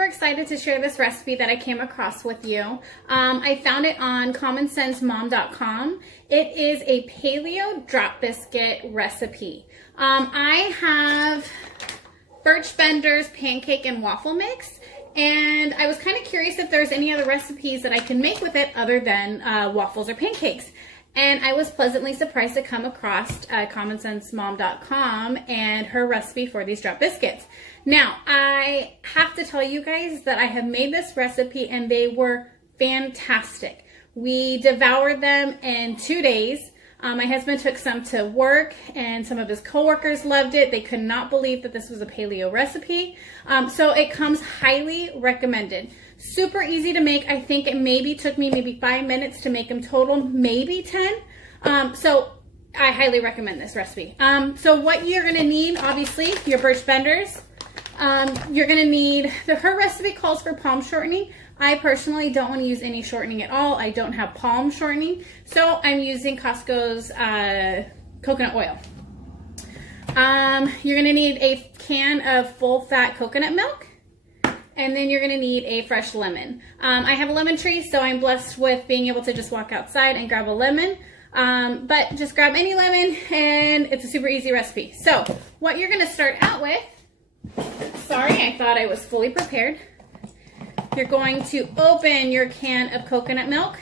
super excited to share this recipe that I came across with you. I found it on commonsensemom.com. It is a paleo drop biscuit recipe. I have Birch Bender's pancake and waffle mix, and I was kind of curious if there's any other recipes that I can make with it other than waffles or pancakes. And I was pleasantly surprised to come across commonsensemom.com and her recipe for these drop biscuits. Now, I have to tell you guys that I have made this recipe and they were fantastic. We devoured them in 2 days. My husband took some to work and some of his coworkers loved it. They could not believe that this was a paleo recipe. So it comes highly recommended. Super easy to make. I think it maybe took me maybe 5 minutes to make them total, maybe 10. So I highly recommend this recipe. So what you're gonna need, obviously, your Birch Benders. You're gonna need, her recipe calls for palm shortening. I personally don't want to use any shortening at all. I don't have palm shortening, so I'm using Costco's coconut oil. You're gonna need a can of full fat coconut milk. And then you're gonna need a fresh lemon. I have a lemon tree, so I'm blessed with being able to just walk outside and grab a lemon. But just grab any lemon and it's a super easy recipe. So what you're gonna start out with, sorry, I thought I was fully prepared. You're going to open your can of coconut milk.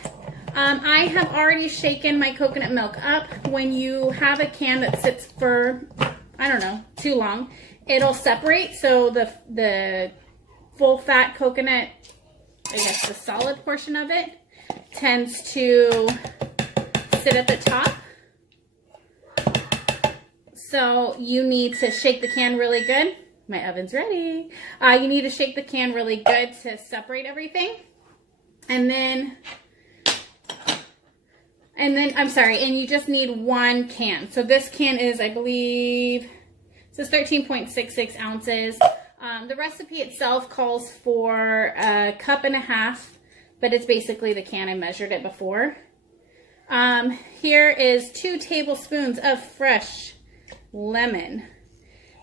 I have already shaken my coconut milk up. When you have a can that sits for, I don't know, too long, it'll separate. So the full fat coconut, I guess the solid portion of it, tends to sit at the top. So you need to shake the can really good. My oven's ready. You need to shake the can really good to separate everything. And then I'm sorry, and you just need 1 can. So this can is, I believe, it says 13.66 ounces. The recipe itself calls for 1.5 cups, but it's basically the can. I measured it before. Here is 2 tablespoons of fresh lemon.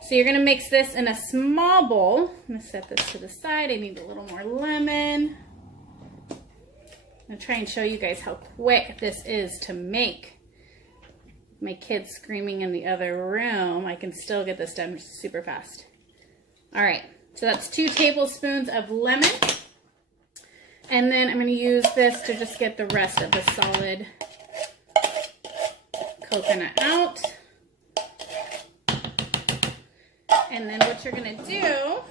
So you're gonna mix this in a small bowl. I'm gonna set this to the side. I need a little more lemon. I'm gonna try and show you guys how quick this is to make. My kids screaming in the other room, I can still get this done super fast. All right, so that's 2 tablespoons of lemon. And then I'm gonna use this to just get the rest of the solid coconut out. And then what you're gonna do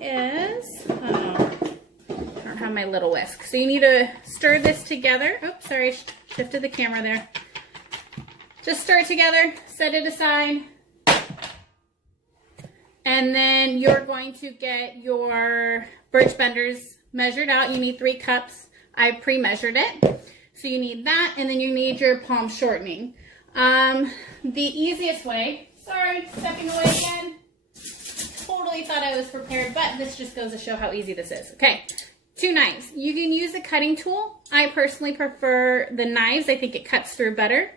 is, I don't have my little whisk. So you need to stir this together. Oops, sorry, shifted the camera there. Just stir it together, set it aside. And then you're going to get your Birch Benders measured out. You need 3 cups. I pre-measured it. So you need that, and then you need your palm shortening. The easiest way, sorry, stepping away again. Totally thought I was prepared, but this just goes to show how easy this is. Okay, 2 knives. You can use a cutting tool. I personally prefer the knives. I think it cuts through better.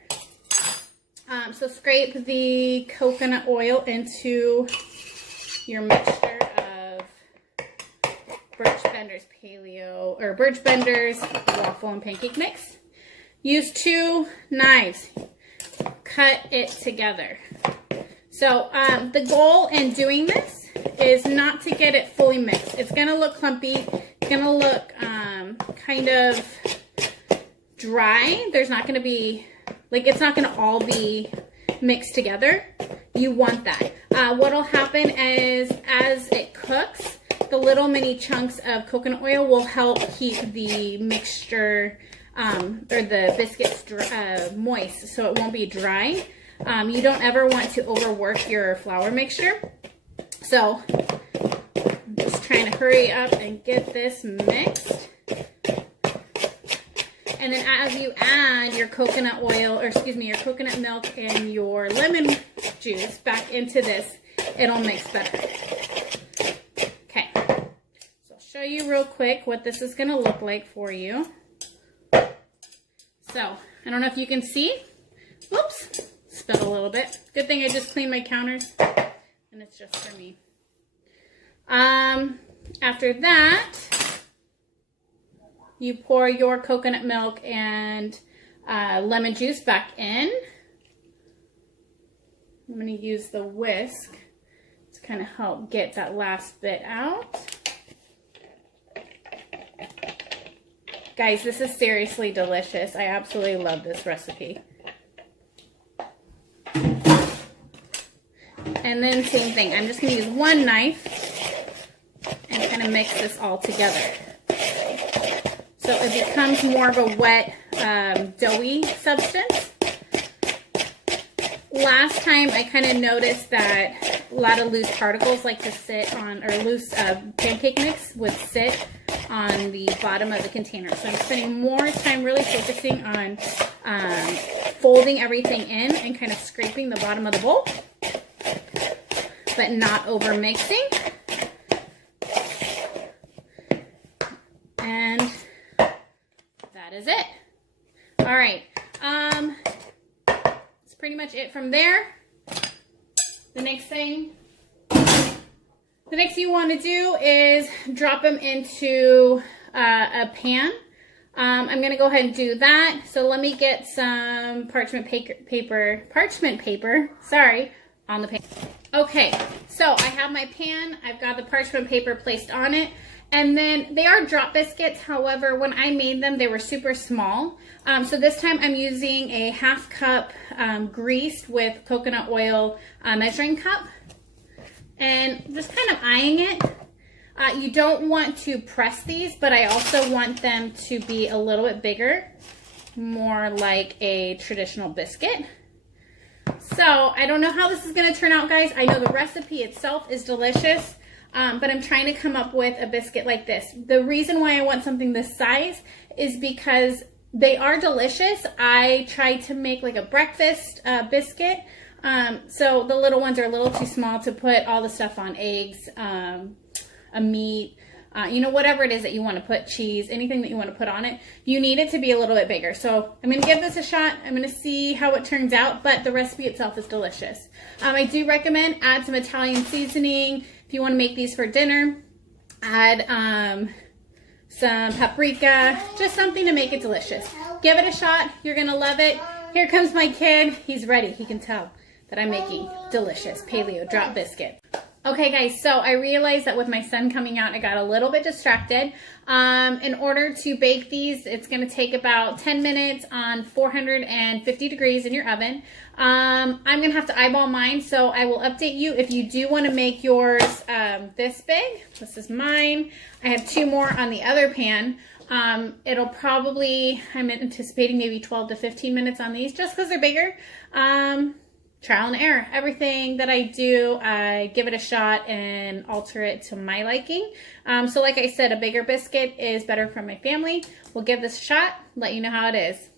So scrape the coconut oil into your mixture of Birch Bender's paleo, or Birch Bender's waffle and pancake mix. Use 2 knives. Cut it together. So the goal in doing this is not to get it fully mixed. It's gonna look clumpy. It's gonna look kind of dry. There's not gonna be, like, it's not gonna all be mixed together. You want that. What'll happen is, as it cooks, the little mini chunks of coconut oil will help keep the mixture or the biscuits moist, so it won't be dry. You don't ever want to overwork your flour mixture. So I'm just trying to hurry up and get this mixed. And then as you add your coconut oil, or excuse me, your coconut milk and your lemon juice back into this, it'll mix better. Okay, so I'll show you real quick what this is gonna look like for you. So, I don't know if you can see. Whoops, spilled a little bit. Good thing I just cleaned my counters, and it's just for me. After that, you pour your coconut milk and lemon juice back in. I'm going to use the whisk to kind of help get that last bit out. Guys, this is seriously delicious. I absolutely love this recipe. And then same thing. I'm just going to use one knife and kind of mix this all together. So it becomes more of a wet, doughy substance. Last time I kind of noticed that a lot of loose particles like to sit on, or loose pancake mix would sit on the bottom of the container. So I'm spending more time really focusing on folding everything in and kind of scraping the bottom of the bowl, but not over mixing. And that is it. All right. That's pretty much it from there. The next thing you want to do is drop them into a pan. I'm going to go ahead and do that. So let me get some parchment paper, on the pan. Okay, so I have my pan. I've got the parchment paper placed on it. And then they are drop biscuits. However, when I made them, they were super small. So this time I'm using a 1/2 cup greased with coconut oil measuring cup. And just kind of eyeing it. You don't want to press these, but I also want them to be a little bit bigger, more like a traditional biscuit. So I don't know how this is going to turn out, guys. I know the recipe itself is delicious, but I'm trying to come up with a biscuit like this. The reason why I want something this size is because they are delicious. I tried to make like a breakfast biscuit. So the little ones are a little too small to put all the stuff on, eggs, a meat, you know, whatever it is that you want to put, cheese, anything that you want to put on it. You need it to be a little bit bigger. So I'm going to give this a shot. I'm going to see how it turns out, but the recipe itself is delicious. I do recommend add some Italian seasoning. If you want to make these for dinner, add some paprika, just something to make it delicious. Give it a shot. You're going to love it. Here comes my kid. He's ready. He can tell that I'm making delicious paleo drop biscuit. Okay guys, so I realized that with my son coming out, I got a little bit distracted. In order to bake these, it's going to take about 10 minutes on 450 degrees in your oven. I'm going to have to eyeball mine, so I will update you if you do want to make yours this big. This is mine. I have 2 more on the other pan. It'll probably, I'm anticipating maybe 12 to 15 minutes on these just because they're bigger. Trial and error. Everything that I do, I give it a shot and alter it to my liking. So like I said, a bigger biscuit is better for my family. We'll give this a shot, let you know how it is.